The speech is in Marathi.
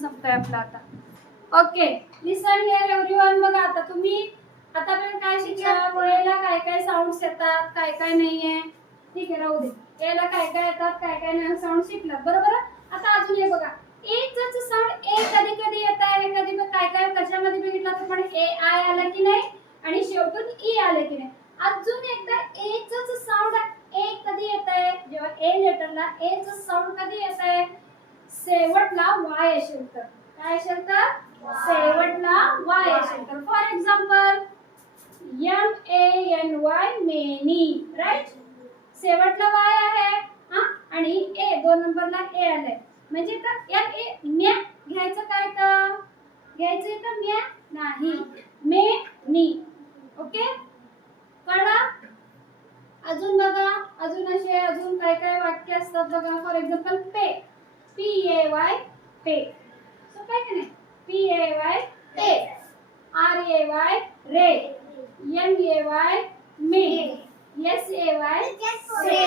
संपतोय आपला आता. Okay, listen here everyone. बघा आता तुम्ही आतापर्यंत काय शिकलात? एला काय काय साऊंड्स येतात, काय काय नाहीये. ठीक आहे, राहू दे. एला काय काय येतात, काय काय नाही साऊंड शिकलात, बरोबर. आता अजून हे बघा, एच साऊंड ए कधी कधी येत आहे, कधी काय काय कशामध्ये बघितलं तर पण ए आय आला की नाही आणि शेवटून ई आले की नाही. अजून एकदा एच साऊंड ए कधी येत आहे, जेव्हा ए लेटरला एच साऊंड कधी येत आहे, शेवटला वाय असेल तर. काय असेल तर? शेवटला वाय असेल तर. For example MANY many, right. शेवटला वाय आहे हा आणि ए दोन नंबरला ए आलाय म्हणजे तर म्या घ्यायचं काय तर घ्यायचं तर म्या नाही, मे नी. ओके, कळलं? अजून बघा, अजून असे अजून काय काय वाक्य असतात बघा. For example pay, PAY pay. So काय की नाही, PAY पे, RAY रे, MAY मे, SAY से.